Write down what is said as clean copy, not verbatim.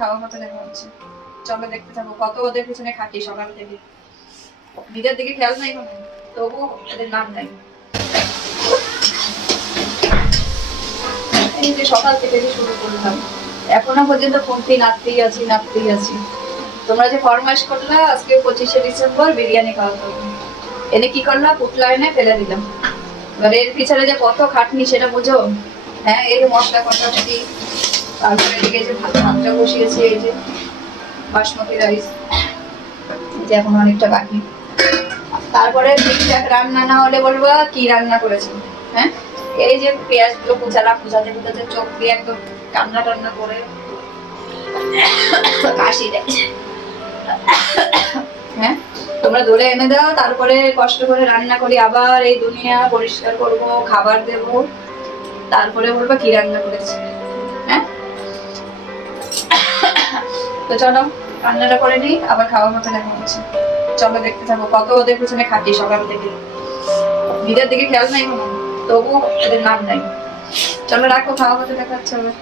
খাওয়া মতো দেখা হচ্ছে। চলো দেখতে থাকো কত ওদের পিছনে খাটি সকাল থেকে। নিজের দিকে খেয়াল নাই কোনো, তবু এদের নাম নাই। এই যে সকাল থেকে যে শুরু করলাম, এখনো পর্যন্ত ফোনটি নাড়তেই আছি। তোমরা যে ফরমাইশ করলা আজকে 25শে ডিসেম্বর বিরিয়ানি খাওয়া হবে, এনে কি করলা, পুতলা এনে ফেলে দিলাম। এবার এর পিছনে যে কত খাটনি সেটা বুঝো। হ্যাঁ, এই যে মশলা কষাচ্ছি, তারপরে এদিকে যে ভাতটা বসিয়েছি, এই যে বাসমতি রাইস, যে এখন অনেকটা বাকি। তারপরে ঠিকঠাক রান্না না হলে বলবা কি রান্না করেছি। হ্যাঁ, এই যে পেঁয়াজ গুলো কুচাতে চোখ দিয়ে একদম কান্না টান্না করে কাশি দেয়। হ্যাঁ, তোমরা ধরে এনে দাও, তারপরে কষ্ট করে রান্না করি, আবার এই দুনিয়া পরিষ্কার করব, খাবার দেব, তারপরে বলবো কি রান্না করেছি। হ্যাঁ, তো চলো রান্নাটা করে নিই, আবার খাওয়ার মতো দেখা হচ্ছে। চলো দেখতে থাকো কত ওদের পিছনে খাটি সকাল থেকে। নিজের দিকে খেয়াল নাই কোনো, তবু এদের নাম নাই। চলো রাখো, খাওয়া মতো দেখা হচ্ছে আবার।